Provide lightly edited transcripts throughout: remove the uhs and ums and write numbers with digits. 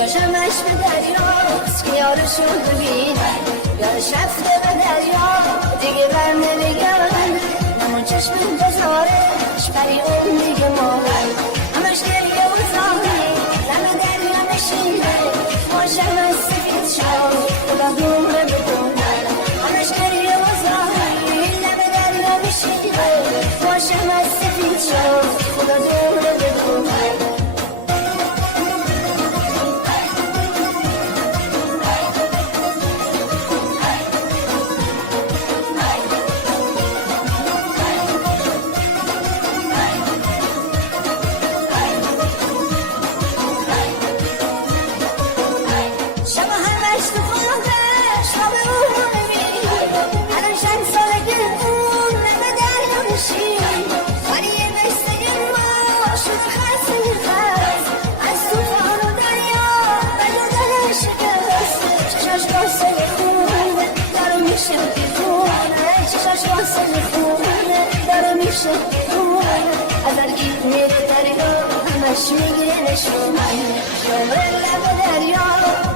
چشمش به دریاست که یارشون ببین یارش رفته به دریا دیگه بر نمیگرد همون چشم بزارش پری اون دیگه ماره همش گریه و زاری دم دریا نشینه ماشم از سفید شد خدا دوره بدونه همش گریه و زاری دم دریا نشینه ماشم از سفید شد خدا دوره بدونه از الگید میره دریا همش میگیره نشونه شمره لب دریا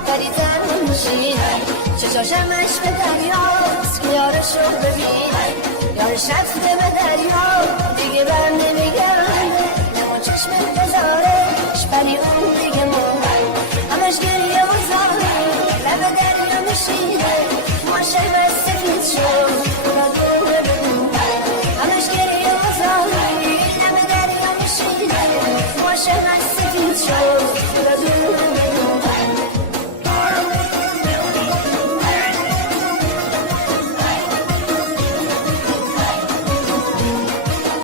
بریزن میشینه چشاشمش به دریاست که یارش رو ببینه یارش رفته به دریا